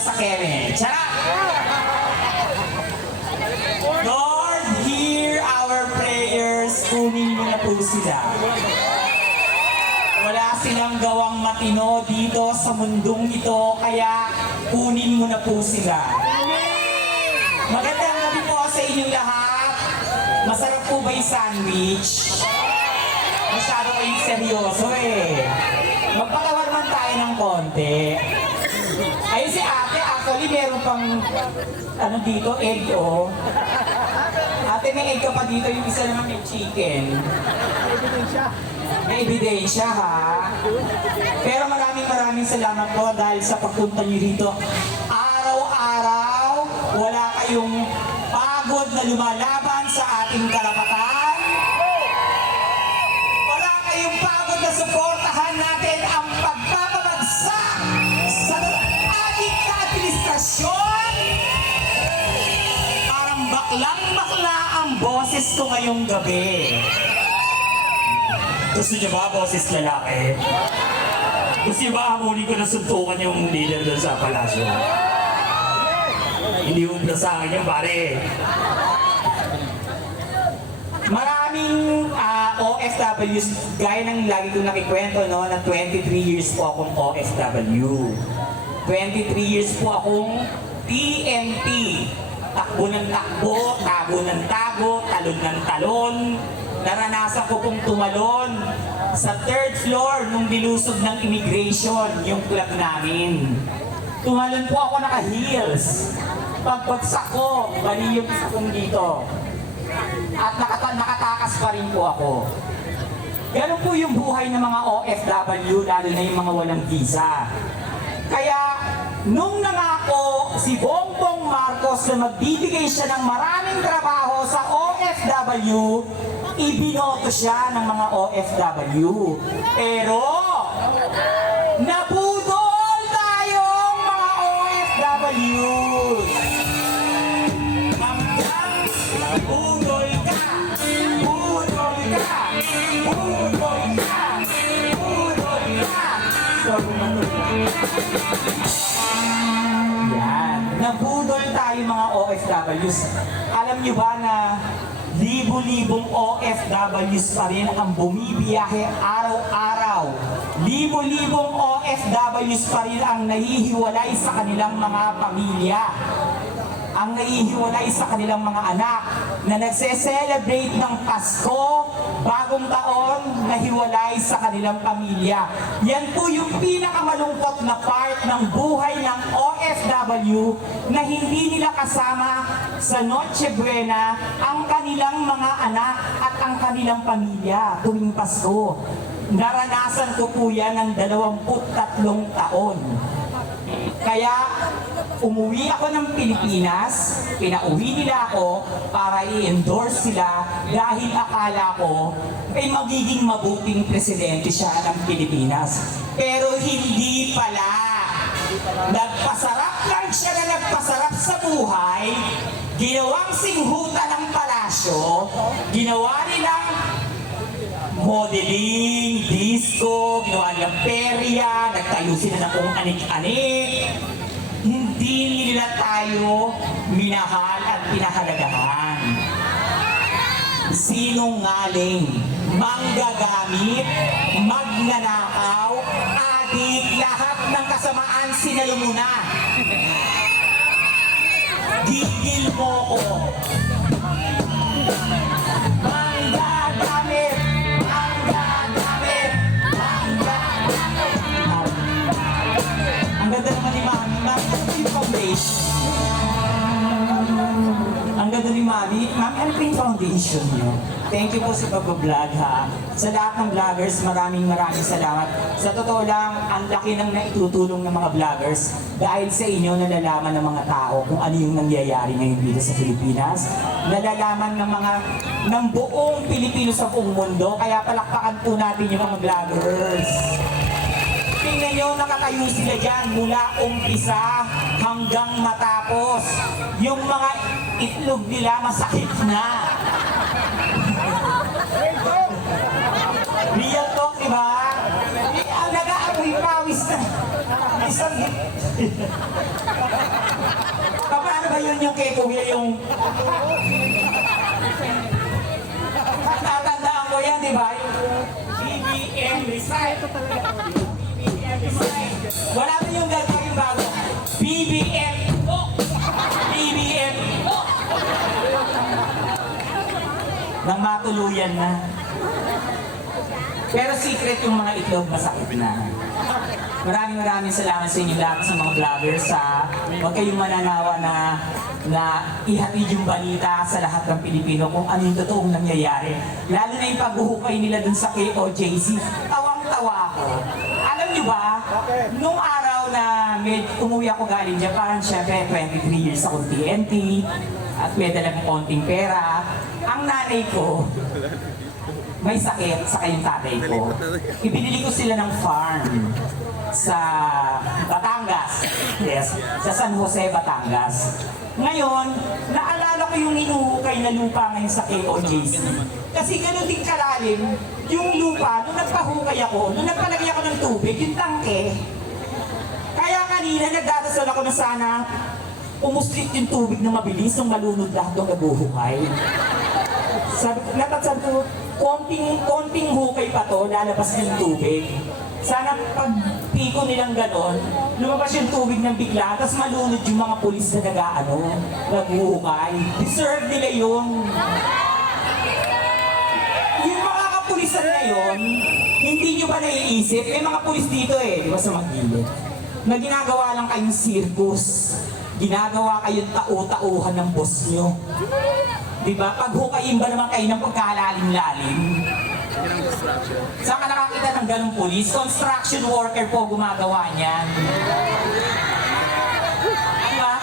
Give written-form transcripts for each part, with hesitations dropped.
sa keme. Charot! Lord, hear our prayers. Kunin mo na po sila. Wala silang gawang matino dito sa mundong ito, kaya kunin mo na po sila. Magandang gabi po sa inyong lahat. Masarap po ba yung sandwich? Masyado kayong seryoso eh. Magpatawar man tayo ng konti. Ayun si ate, actually meron pang ano dito, egg oh. Ate, may egg ka pa dito, yung isa naman may chicken. May ebidensya ha. Pero maraming salamat po dahil sa pagpunta niyo dito. Araw-araw, wala kayong pagod na lumalaban sa ating karapatan. Wala kayong pagod na suportahan natin ang pagpapabagsak sa ating administrasyon. Parang baklang-bakla ang boses ko ngayong gabi. Gusto niyo ba boses lalaki? Gusto niyo ba hamunin ko na suntukan yung leader doon sa palasyo? Hindi mo na sa akin yung pare. Maraming OFWs, gaya ng lagi kong nakikwento, no, na 23 years po akong OFW. 23 years po akong TNT. Takbo ng takbo, tago ng tago, talon ng talon. Naranasan ko pong tumalon sa 3rd floor nung nilusog ng immigration, yung club namin. Tumalon po ako naka-heels. Pagpagsak ko, bali yung isa kong dito. At nakatakas pa rin po ako. Ganun po yung buhay ng mga OFW, lalo na yung mga walang visa. Kaya, nung nangako si Bongbong Marcos na magbibigay siya ng maraming trabaho sa OFW, ibinoto siya ng mga OFW. Pero, napudol tayong mga OFW. Budol ka! Budol ka! Budol ka! Budol ka! Yan. Nabudol tayo mga OFWs. Alam niyo ba na libo-libong OFWs pa rin ang bumibiyahe araw-araw. Libo-libong OFWs pa rin ang nahihiwalay sa kanilang mga pamilya. Ang nahihiwalay sa kanilang mga anak na nagse-celebrate ng Pasko, bagong taon, nahiwalay sa kanilang pamilya. Yan po yung pinakamalungkot na part ng buhay ng OFW na hindi nila kasama sa Noche Buena ang kanilang mga anak at ang kanilang pamilya tuwing Pasko. Naranasan ko po yan ng 23 taon. Kaya umuwi ako ng Pilipinas, pinauwi nila ako para i-endorse sila dahil akala ko ay magiging mabuting presidente siya ng Pilipinas. Pero hindi pala. Nagpasarap lang siya na nagpasarap sa buhay, ginawang singhuta ng palasyo, ginawa nilang modeling, disco, ginawa nilang perya, nagtayo sila ng kung anik-anik. Hindi nila tayo minahal at pinahalagahan. Sinungaling, manggagamit, magnanakaw, adik, lahat ng kasamaan sinalo mo na. Gigil mo ko. Manggagamit, manggagamit, manggagamit. Ang ganda naman ni Mami. Mami, ano po yung foundation? Ang ganda ni Mami. Mami, ano po yung foundation niyo? Thank you po sa pag-vlog ha. Sa lahat ng vloggers, maraming salamat. Sa totoo lang, ang laki ng naitutulong ng mga vloggers dahil sa inyo nalalaman ng mga tao kung ano yung nangyayari ngayon dito sa Pilipinas. Nalalaman ng buong Pilipino sa buong mundo. Kaya palakpakan po natin yung mga vloggers. Tingnan nyo, nakatayo sila dyan mula umpisa hanggang matapos. Yung mga itlog nila masakit na. Real talk, di ba? Ang nag-aamoy pawis na. isang... Paano ba yun yung kay Kuya yung... Natatandaan ko yan, di ba? Yung BBM Recite. BBM Recite. Wala na yung gagawin yung bago. BBM O! BBM O! Nang matuluyan na. Pero secret yung mga itlog, masakit na. Maraming salamat sa inyo lahat sa mga vloggers sa huwag kayong mananawa na ihatid yung balita sa lahat ng Pilipino kung ano yung totoong nangyayari. Lalo na yung paghuhukay nila dun sa KOJC. Tawang-tawa ako. Alam niyo ba, nung araw na umuwi ako galing Japan, syempre 23 years ako TNT at may dalang konting pera, ang nanay ko may sakit sa kayong tatay ko. Ibinili ko sila ng farm sa Batangas. Yes, sa San Jose, Batangas. Ngayon, naalala ko yung inuhukay na lupa ngayon sa KOJC. Kasi gano'n din kalalim, yung lupa, nung nagpahukay ako, nung nagpalagay ako ng tubig, yung tangke. Kaya kanina, nagdadasal ako na sana umuslit yung tubig na mabilis nung malunod lahat ng nabuhukay. Sabi ko, konting hukay pa to, lalabas yung tubig. Sana pag piko nilang ganon, lumabas yung tubig ng bigla, tapos malunod yung mga pulis na naghuhukay. Deserve nila yun. Yung mga kapulisan na yun, hindi nyo ba naiisip? May mga pulis dito di ba sa Magilid? Na ginagawa lang kayong circus. Ginagawa kayong tau-tauhan ng boss nyo. Diba? Paghukayin ba naman kayo ng pagkalalim-lalim? Saan ka nakakita ng ganong pulis? Construction worker po gumagawa niyan. Diba?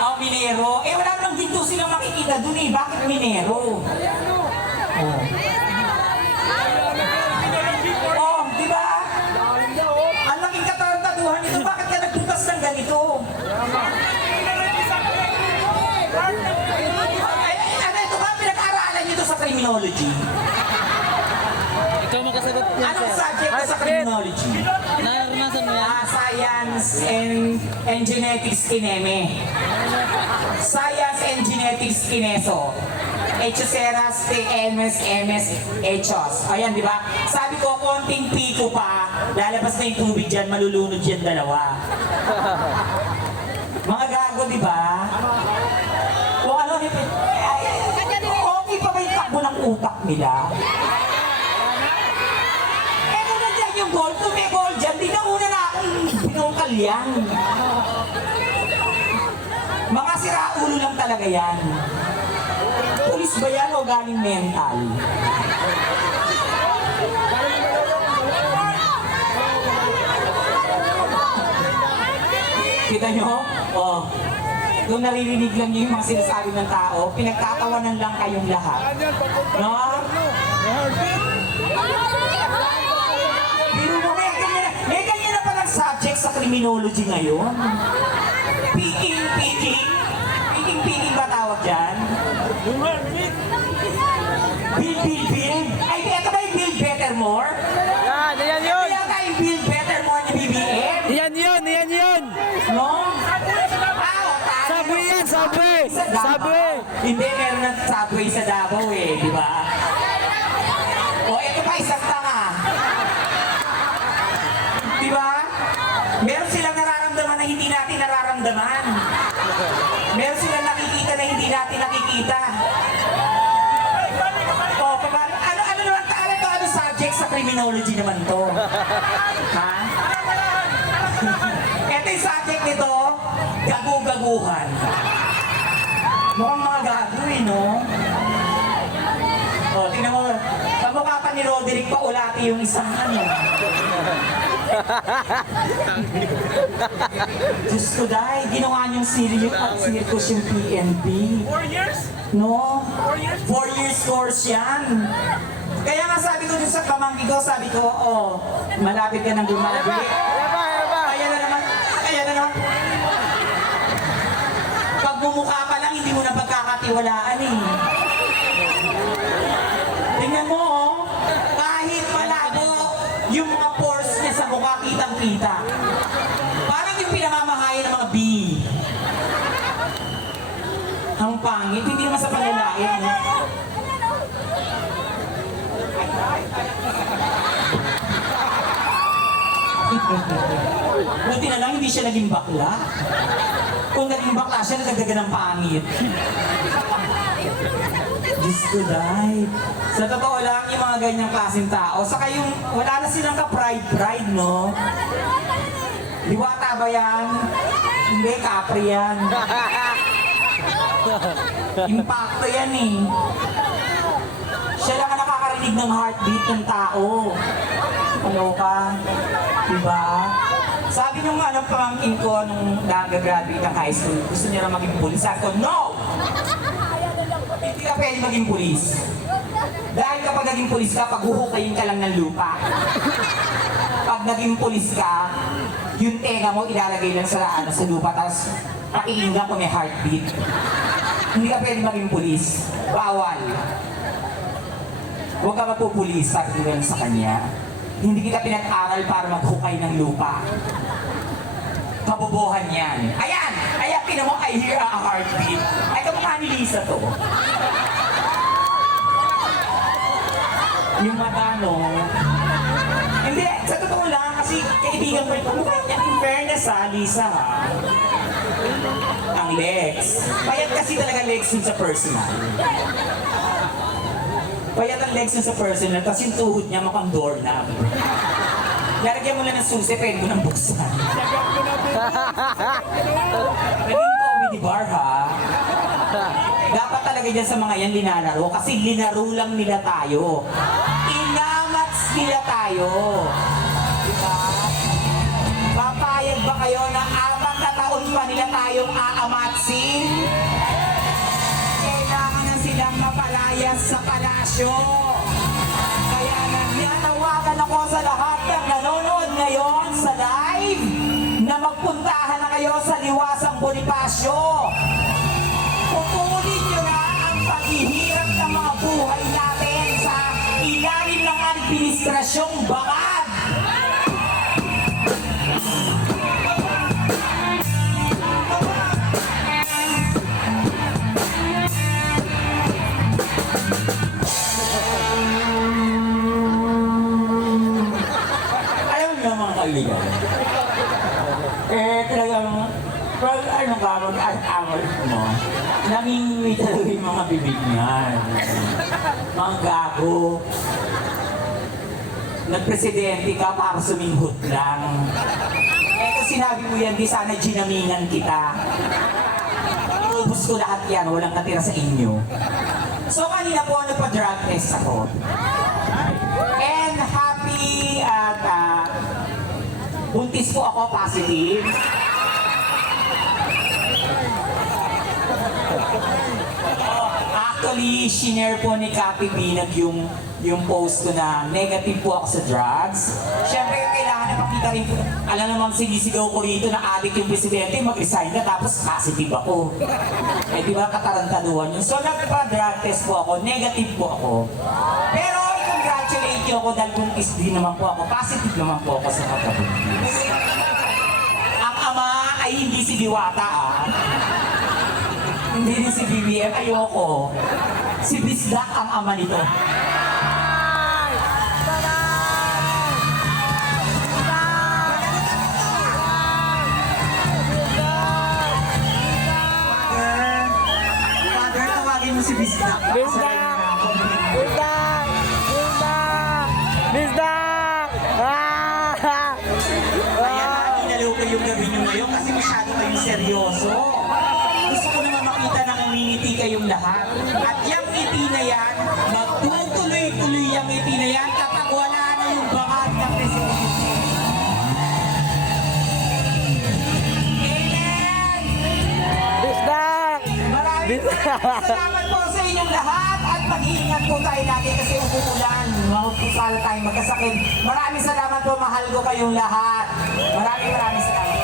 Oh, minero. Wala namang ginto silang makikita dun Bakit minero? Oh. Oh, diba? Ang laking katarantaduhan nito. Bakit ka nagbutas ng ganito? Sa criminology. Ikaw makasagot yan, Anong sir. subject sa criminology? Naranasan mo yan? Science and genetics kineme. Science and genetics kineso. Echoseras, TMS, MS, Echos. Ayan, di ba? Sabi ko, konting piko pa, lalabas na yung tubig dyan, malulunod yan dalawa. Mga gago, di ba? Kung ano, okay pa ba yung takbo ng utak nila? Kung nandiyan yung goal, kung may goal dyan, di na una na akong pinungkal yan. Mga siraulo lang talaga yan. Pulis ba yan o galing mental? Kita nyo? Oh. Kung naririnig lang niyo yung mga sinasabi ng tao, pinagtatawanan lang kayong lahat. No? Pero mo, may ganyan na palang subject sa criminology ngayon. Picking ba tawag dyan? Bill. Ay, ito ba yung Bill Bettermore? Yan yun! Kaya tayong Bill Bettermore ni BBM? Yan yun! No? Subway! Hindi, meron ng subway sa Davao di ba? O, ito pa isang tanga. Di ba? Meron silang nararamdaman na hindi natin nararamdaman. Meron silang nakikita na hindi natin nakikita. O, ano naman, ano subject sa criminology naman to? Ha? Ito yung subject nito, gagu-gaguhan. Mukhang mga gago no? O, tingnan mo, kamukha pa ni Roderick pa ulati yung isang ano. Diyos ko dahil, ginawa niyong circus yung PNP. 4 years? No? 4 years course yan. Kaya nga sabi ko dun sa pamangkin ko, sabi ko, malapit ka nang gumagabi. Kaya na naman. Pag bumukha pa lang, hindi mo na pagkakatiwalaan Tingnan mo, kahit malabo, yung mga pores niya sa mukha, kitang-kita. Ang pangit, hindi naman sa panlalaki, no? Buti na lang, hindi siya naging bakla. Kung naging bakla siya, nagdagdagan ng pangit. Diyos ko, dahil. Sa totoo lang, yung mga ganyang klaseng tao, saka yung wala na silang ka-pride, no? Diwata ba yan? Hindi, Capri yan. Impacto yan eh. Siya lang ang nakakarinig ng heartbeat ng tao. Ano ka? Diba? Sabi nung pamangkin ko nung nag-graduate ng high school, gusto niya na maging pulis. Sabi ko, no! Hindi ka pwede maging pulis. Dahil kapag naging pulis ka, paghuhukayin ka lang ng lupa. Pag naging pulis ka, yung tenga mo ilalagay lang sa lupa, tapos pakinggan ko may heartbeat. Hindi ka pwede maging pulis. Bawal. Huwag ka mapupulis, sabi ko lang sa kanya. Hindi kita pinag-aral para maghukay ng lupa. Kabobohan yan. Ayan! Ayan, tinan mo, I hear a heartbeat. Ay, kamukha ni Lisa to. Yung mata, no? Hindi, sa totoo lang, kasi kaibigan ko ito. Mukha niya, in fairness ha, Lisa ha. Ang legs. Payat kasi talaga legs yun sa personal. Payat ang legs yun sa personal, tapos yung tuhod niya mukhang doorknob. Lalagyan mo lang ng susi, pwede mo nang buksan. Naging comedy bar ha. Dapat talaga dyan sa mga yan linalaro, kasi linaro lang nila tayo. Inamats nila tayo. Diba? Papayag ba kayo na 4 na taon pa nila tayong aamatsin? Kailangan na silang mapalayas sa palasyo. Kaya nananawagan ako sa lahat ng nanonood ngayon sa live na magpuntahan na kayo sa Liwasang Bonifacio. Pupulin nyo na ang paghihirap ng mga buhay natin sa ilalim ng administrasyong bakad. Ayaw nyo mga kaibigan. Talagang, pag ano ka, mag-awal mo, namingwi talaga yung mga bibig niyan. Mga gago. Nagpresidente ka para suminghot lang. Kung sinabi mo yan, di sana ginamingan kita. Ubus ko lahat yan, walang natira sa inyo. So kanina po, nagpa-drug test ako. And happy at buntis po ako, positive. Actually, shinare po ni Kapi Binag yung post ko na negative po ako sa drugs. Siyempre, kailangan na pakita rin po. Alam namang sinisigaw ko rito na addict yung presidente, mag-resign na tapos positive ako. Eh di ba katarantaduhan yun? So nagpa-drug test po ako, negative po ako. Pero i-congratulate nyo ako dahil buntis din naman po ako, positive naman po ako sa pagkabuntis. Ang ama ay hindi si Diwata Hindi rin si BBM, ayoko. Si Bisdak ang ama nito. Father, tawagin mo si Bisdak. Bisdak! Bisdak! Bisdak! Bisdak! Kaya inalaw ko yung gabi nyo ngayon kasi masyado kayong seryoso. Gusto ko naman makita na ngumingiti kayong lahat. At yung ngiti na yan, magtutuloy-tuloy yung ngiti na yan kapag wala na yung bangad ng presidente. Amen! Bisdak! Maraming salamat po sa inyong lahat at mag-iingat po tayo natin kasi umuulan. Mahutusal tayo magkasakit. Maraming salamat po, mahal ko kayong lahat. Maraming salamat.